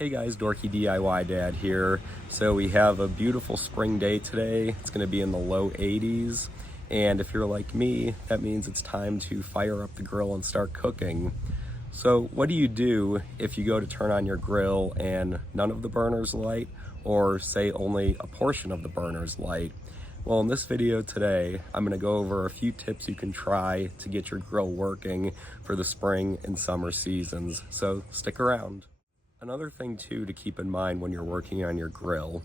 Hey guys, Dorky DIY Dad here. So we have a beautiful spring day today. It's going to be in the low 80s. And if you're like me, that means it's time to fire up the grill and start cooking. So what do you do if you go to turn on your grill and none of the burners light, or say only a portion of the burners light? Well, in this video today, I'm going to go over a few tips you can try to get your grill working for the spring and summer seasons. So stick around. Another thing too to keep in mind when you're working on your grill,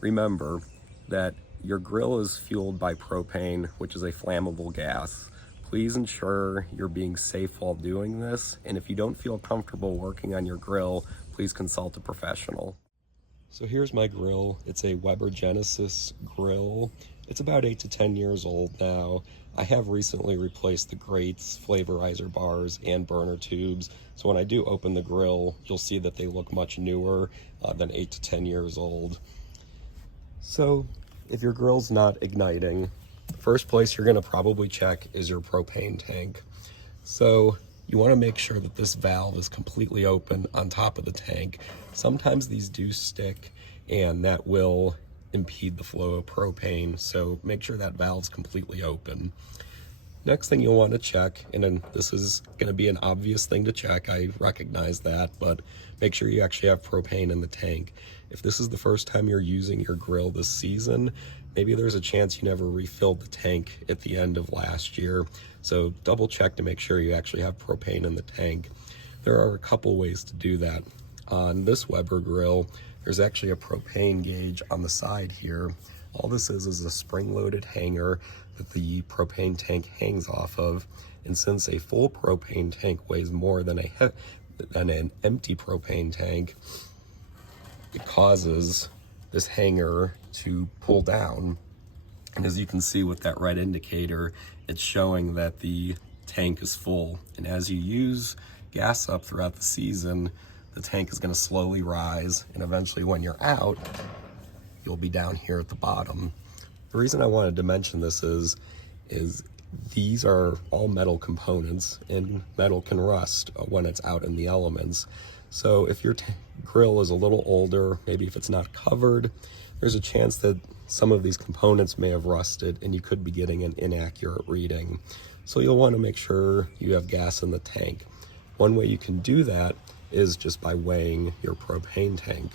remember that your grill is fueled by propane, which is a flammable gas. Please ensure you're being safe while doing this, and if you don't feel comfortable working on your grill, please consult a professional. So here's my grill. It's a Weber Genesis grill. It's about 8 to 10 years old now. I have recently replaced the grates, flavorizer bars, and burner tubes. So when I do open the grill, you'll see that they look much newer than 8 to 10 years old. So if your grill's not igniting, the first place you're gonna probably check is your propane tank. So you wanna make sure that this valve is completely open on top of the tank. Sometimes these do stick and that will impede the flow of propane, so make sure that valve's completely open. Next thing you'll want to check, and then this is going to be an obvious thing to check, I recognize that, but make sure you actually have propane in the tank. If this is the first time you're using your grill this season, maybe there's a chance you never refilled the tank at the end of last year, so double check to make sure you actually have propane in the tank. There are a couple ways to do that. On this Weber grill, there's actually a propane gauge on the side here. All this is a spring-loaded hanger that the propane tank hangs off of. And since a full propane tank weighs more than an empty propane tank, it causes this hanger to pull down. And as you can see with that red indicator, it's showing that the tank is full. And as you use gas up throughout the season, the tank is going to slowly rise, and eventually when you're out, you'll be down here at the bottom. The reason I wanted to mention this is these are all metal components, and metal can rust when it's out in the elements. So if your grill is a little older, maybe if it's not covered, there's a chance that some of these components may have rusted and you could be getting an inaccurate reading. So you'll want to make sure you have gas in the tank. One way you can do that is just by weighing your propane tank.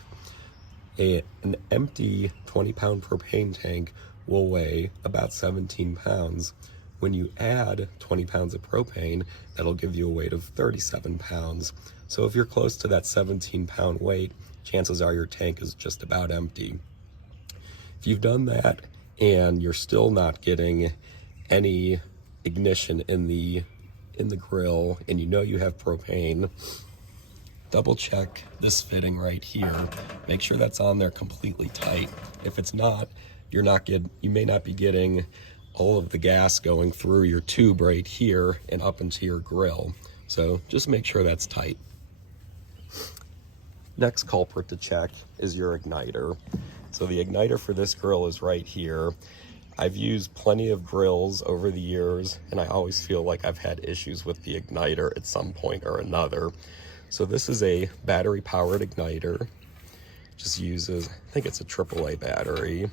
An empty 20-pound propane tank will weigh about 17 pounds. When you add 20 pounds of propane, that'll give you a weight of 37 pounds. So if you're close to that 17-pound weight, chances are your tank is just about empty. If you've done that and you're still not getting any ignition in the grill, and you know you have propane, double check this fitting right here. Make sure that's on there completely tight. If it's not, you may not be getting all of the gas going through your tube right here and up into your grill. So just make sure that's tight. Next culprit to check is your igniter. So the igniter for this grill is right here. I've used plenty of grills over the years, and I always feel like I've had issues with the igniter at some point or another. So this is a battery-powered igniter. Just uses, I think it's a AAA battery.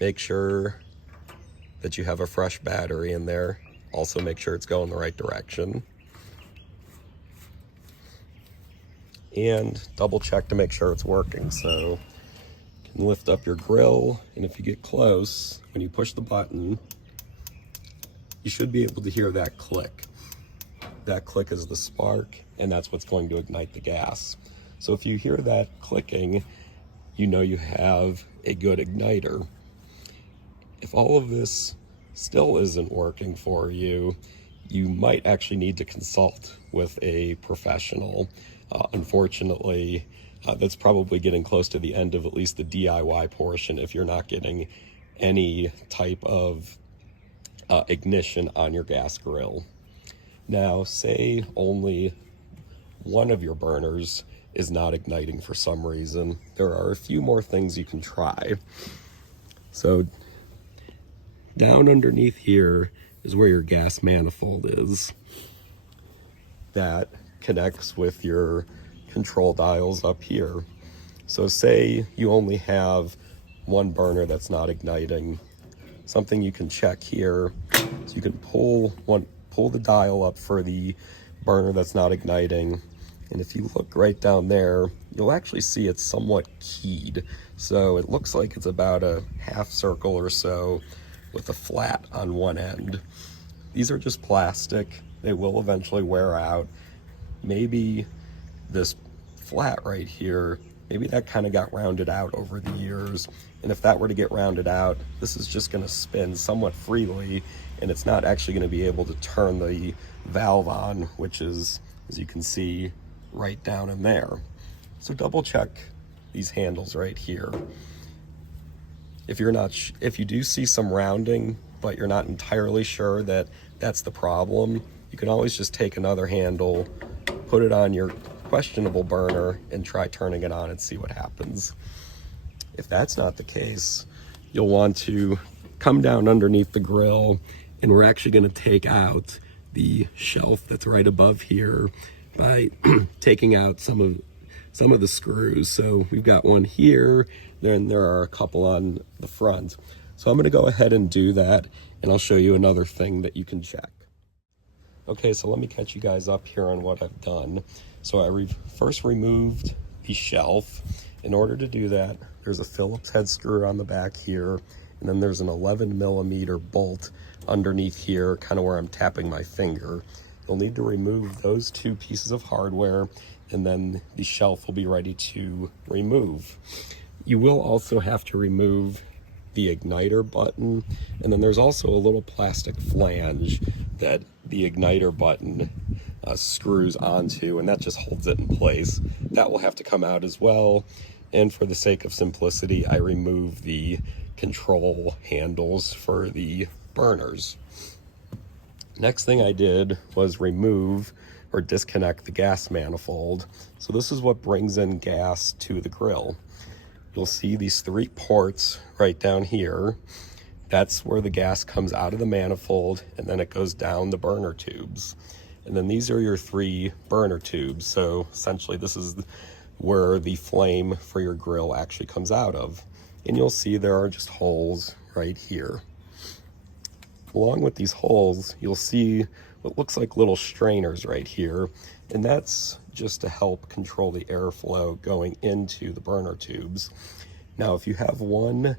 Make sure that you have a fresh battery in there. Also make sure it's going the right direction. And double check to make sure it's working. So you can lift up your grill, and if you get close, when you push the button, you should be able to hear that click. That click is the spark, and that's what's going to ignite the gas. So if you hear that clicking, you know you have a good igniter. If all of this still isn't working for you, you might actually need to consult with a professional. Unfortunately, that's probably getting close to the end of at least the DIY portion if you're not getting any type of ignition on your gas grill. Now, say only one of your burners is not igniting for some reason. There are a few more things you can try. So down underneath here is where your gas manifold is. That connects with your control dials up here. So say you only have one burner that's not igniting. Something you can check here, so you can pull the dial up for the burner that's not igniting. And if you look right down there, you'll actually see it's somewhat keyed. So it looks like it's about a half circle or so with a flat on one end. These are just plastic. They will eventually wear out. Maybe this flat right here, maybe that kind of got rounded out over the years. And if that were to get rounded out, this is just going to spin somewhat freely, and it's not actually going to be able to turn the valve on, which is, as you can see, right down in there. So double check these handles right here. If you do see some rounding, but you're not entirely sure that that's the problem, you can always just take another handle, put it on your questionable burner, and try turning it on and see what happens. If that's not the case, you'll want to come down underneath the grill, and we're actually going to take out the shelf that's right above here by taking out some of the screws. So we've got one here, then there are a couple on the front. So I'm going to go ahead and do that, and I'll show you another thing that you can check. Okay, so let me catch you guys up here on what I've done. So I first removed the shelf. In order to do that, there's a Phillips head screw on the back here, and then there's an 11mm bolt underneath here, kind of where I'm tapping my finger. You'll need to remove those two pieces of hardware, and then the shelf will be ready to remove. You will also have to remove the igniter button, and then there's also a little plastic flange that the igniter button screws onto, and that just holds it in place. That will have to come out as well, and for the sake of simplicity, I remove the control handles for the burners. Next thing I did was remove or disconnect the gas manifold. So this is what brings in gas to the grill. You'll see these 3 ports right down here. That's where the gas comes out of the manifold, and then it goes down the burner tubes. And then these are your 3 burner tubes. So essentially this is where the flame for your grill actually comes out of. And you'll see there are just holes right here. Along with these holes, you'll see what looks like little strainers right here, and that's just to help control the airflow going into the burner tubes. Now, if you have one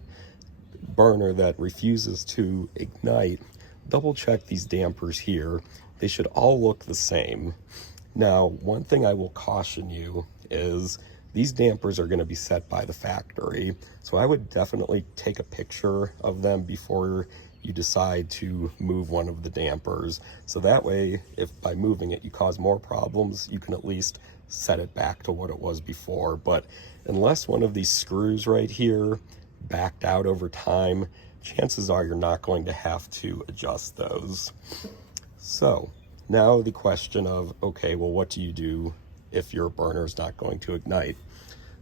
burner that refuses to ignite, double check these dampers here. They should all look the same. Now, one thing I will caution you is these dampers are going to be set by the factory, so I would definitely take a picture of them before you decide to move one of the dampers. So that way, if by moving it you cause more problems, you can at least set it back to what it was before. But unless one of these screws right here backed out over time, chances are you're not going to have to adjust those. So now the question of, okay, well, what do you do if your burner is not going to ignite?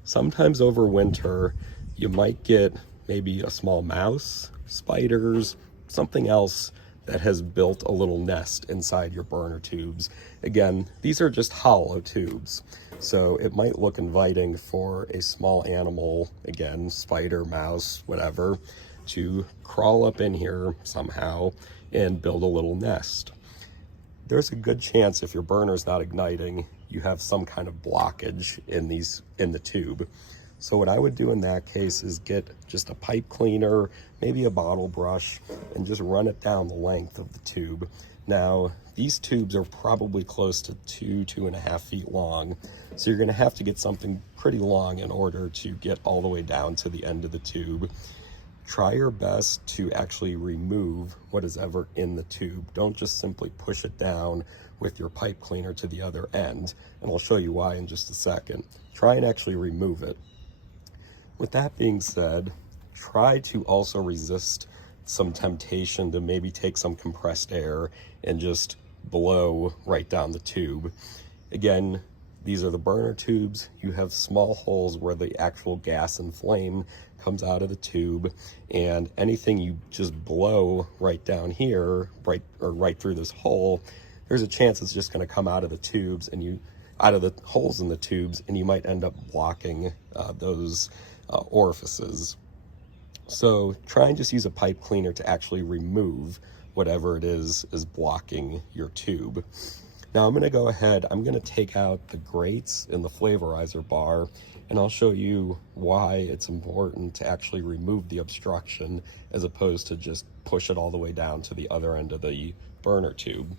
Sometimes over winter, you might get maybe a small mouse, spiders, something else that has built a little nest inside your burner tubes. Again, these are just hollow tubes, so it might look inviting for a small animal, again, spider, mouse, whatever, to crawl up in here somehow and build a little nest. There's a good chance if your burner's not igniting, you have some kind of blockage in the tube. So what I would do in that case is get just a pipe cleaner, maybe a bottle brush, and just run it down the length of the tube. Now, these tubes are probably close to 2.5 feet long, so you're gonna have to get something pretty long in order to get all the way down to the end of the tube. Try your best to actually remove what is ever in the tube. Don't just simply push it down with your pipe cleaner to the other end, and I'll show you why in just a second. Try and actually remove it. With that being said, try to also resist some temptation to maybe take some compressed air and just blow right down the tube. Again, these are the burner tubes. You have small holes where the actual gas and flame comes out of the tube, and anything you just blow right down here, right through this hole, there's a chance it's just going to come out of the tubes, and out of the holes in the tubes, and you might end up blocking those orifices. So try and just use a pipe cleaner to actually remove whatever it is blocking your tube. Now I'm going to go ahead, I'm going to take out the grates in the flavorizer bar, and I'll show you why it's important to actually remove the obstruction as opposed to just push it all the way down to the other end of the burner tube.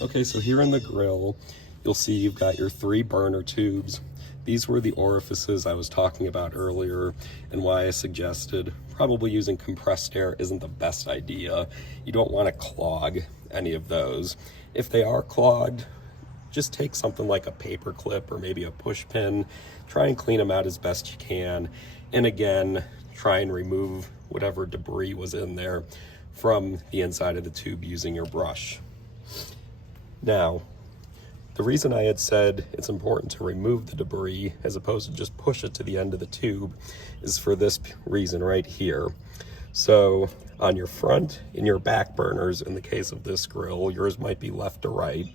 Okay, so here in the grill, you'll see you've got your 3 burner tubes. These were the orifices I was talking about earlier, and why I suggested probably using compressed air isn't the best idea. You don't want to clog any of those. If they are clogged, just take something like a paper clip or maybe a push pin, try and clean them out as best you can, and again, try and remove whatever debris was in there from the inside of the tube using your brush. Now, the reason I had said it's important to remove the debris as opposed to just push it to the end of the tube is for this reason right here. So on your front and your back burners, in the case of this grill, yours might be left to right,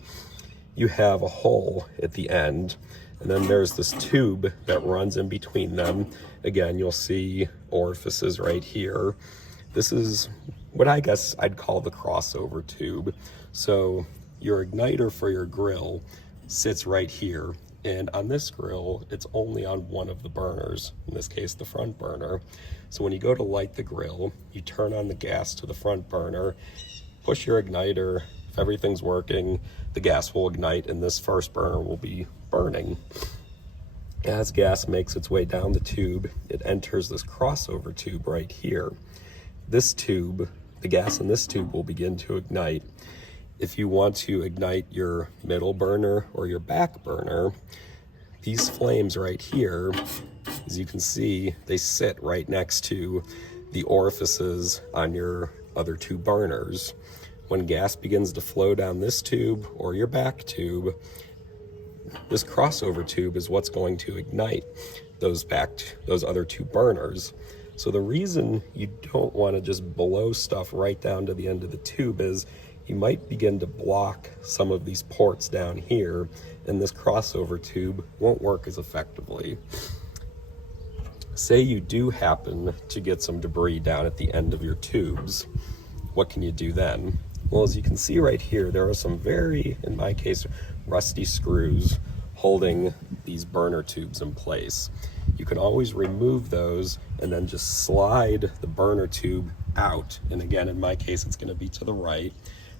you have a hole at the end, and then there's this tube that runs in between them. Again, you'll see orifices right here. This is what I guess I'd call the crossover tube. So your igniter for your grill sits right here, and on this grill it's only on one of the burners, in this case the front burner. So when you go to light the grill, you turn on the gas to the front burner, push your igniter. If everything's working, the gas will ignite and this first burner will be burning. As gas makes its way down the tube, it enters this crossover tube right here. This tube, the gas in this tube will begin to ignite. If you want to ignite your middle burner or your back burner, these flames right here, as you can see, they sit right next to the orifices on your other 2 burners. When gas begins to flow down this tube or your back tube, this crossover tube is what's going to ignite those other 2 burners. So the reason you don't want to just blow stuff right down to the end of the tube is you might begin to block some of these ports down here, and this crossover tube won't work as effectively. Say you do happen to get some debris down at the end of your tubes, what can you do then? Well, as you can see right here, there are some very, in my case, rusty screws holding these burner tubes in place. You can always remove those and then just slide the burner tube out. And again, in my case, it's going to be to the right.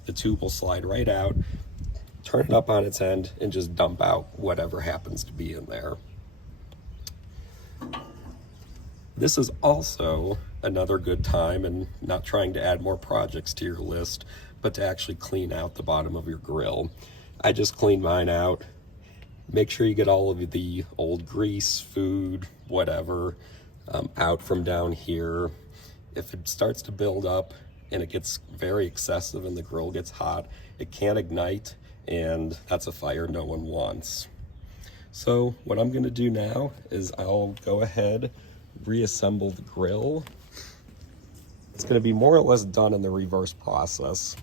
The tube will slide right out, turn it up on its end, and just dump out whatever happens to be in there. This is also another good time, and not trying to add more projects to your list, but to actually clean out the bottom of your grill. I just cleaned mine out. Make sure you get all of the old grease, food, whatever, out from down here. If it starts to build up and it gets very excessive and the grill gets hot, it can ignite, and that's a fire no one wants. So what I'm gonna do now is I'll go ahead, reassemble the grill. It's gonna be more or less done in the reverse process.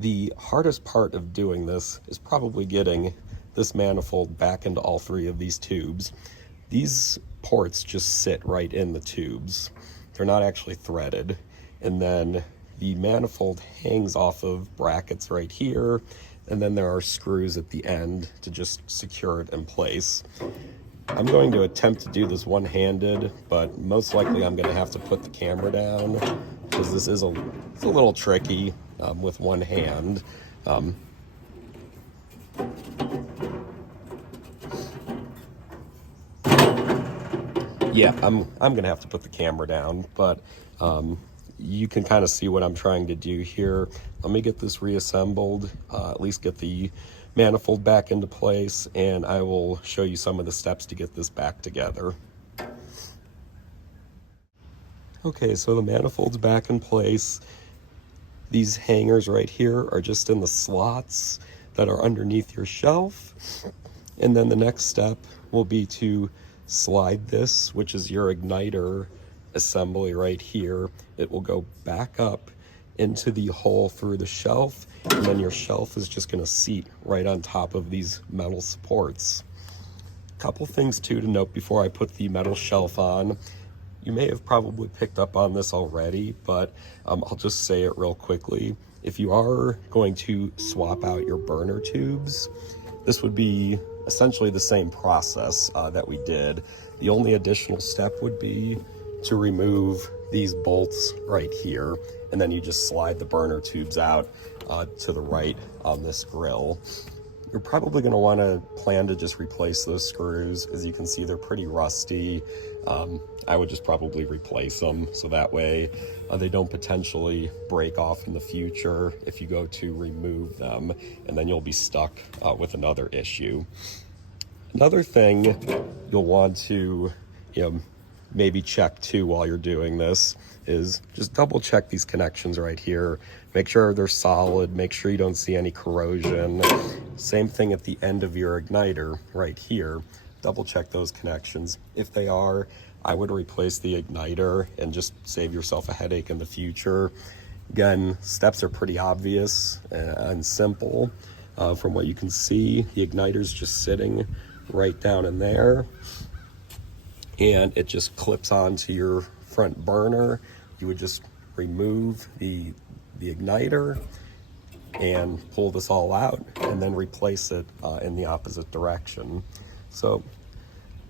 The hardest part of doing this is probably getting this manifold back into all 3 of these tubes. These ports just sit right in the tubes. They're not actually threaded. And then the manifold hangs off of brackets right here, and then there are screws at the end to just secure it in place. I'm going to attempt to do this one-handed, but most likely I'm going to have to put the camera down because this is it's a little tricky with one hand. Yeah, I'm gonna have to put the camera down, but you can kind of see what I'm trying to do here. Let me get this reassembled, at least get the manifold back into place, and I will show you some of the steps to get this back together. Okay, so the manifold's back in place. These hangers right here are just in the slots that are underneath your shelf. And then the next step will be to slide this, which is your igniter assembly right here. It will go back up into the hole through the shelf, and then your shelf is just going to seat right on top of these metal supports. Couple things too to note before I put the metal shelf on. You may have probably picked up on this already, but I'll just say it real quickly. If you are going to swap out your burner tubes, this would be essentially the same process that we did. The only additional step would be to remove these bolts right here, and then you just slide the burner tubes out to the right on this grill. You're probably going to want to plan to just replace those screws. As you can see, they're pretty rusty. I would just probably replace them so that way they don't potentially break off in the future if you go to remove them, and then you'll be stuck with another issue. Another thing you'll want to maybe check too while you're doing this is just double check these connections right here. Make sure they're solid, make sure you don't see any corrosion. Same thing at the end of your igniter right here. Double check those connections. If they are, I would replace the igniter and just save yourself a headache in the future. Again, steps are pretty obvious and simple. From what you can see, the igniter's just sitting right down in there, and it just clips onto your front burner. You would just remove the igniter and pull this all out, and then replace it in the opposite direction. So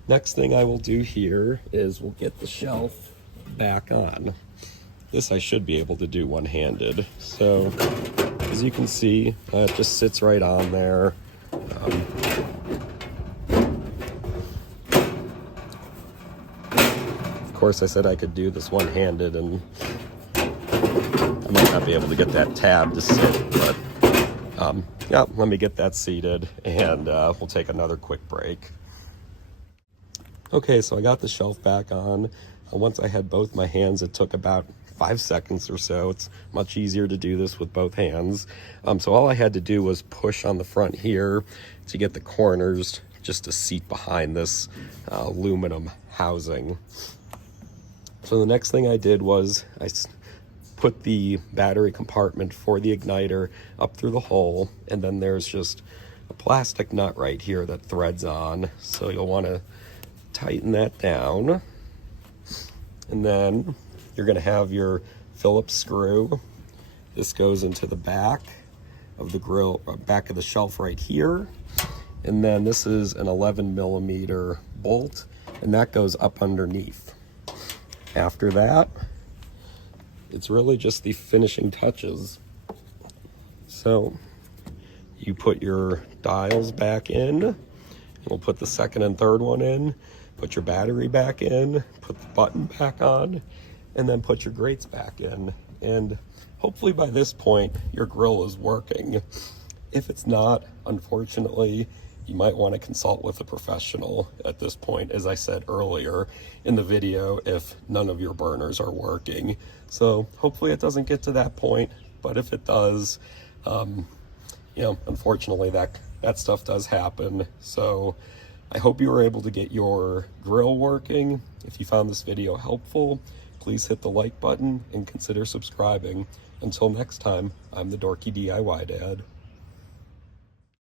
next thing I will do here is we'll get the shelf back on. This I should be able to do one-handed. So as you can see, it just sits right on there. Of course, I said I could do this one-handed, and I might not be able to get that tab to sit, but yeah, let me get that seated, and we'll take another quick break. Okay, so I got the shelf back on. Once I had both my hands, it took about 5 seconds or so. It's much easier to do this with both hands. So all I had to do was push on the front here to get the corners just to seat behind this aluminum housing. So the next thing I did was I put the battery compartment for the igniter up through the hole, and then there's just a plastic nut right here that threads on. So you'll want to tighten that down, and then you're going to have your Phillips screw. This goes into the back of the grill, back of the shelf right here, and then this is an 11mm bolt, and that goes up underneath. After that, it's really just the finishing touches. So you put your dials back in, and we'll put the second and third one in, put your battery back in, put the button back on, and then put your grates back in. And hopefully by this point, your grill is working. If it's not, unfortunately, you might want to consult with a professional at this point, as I said earlier in the video, if none of your burners are working. So hopefully it doesn't get to that point, but if it does, unfortunately that stuff does happen. So I hope you were able to get your grill working. If you found this video helpful, please hit the like button and consider subscribing. Until next time, I'm the Dorky DIY Dad.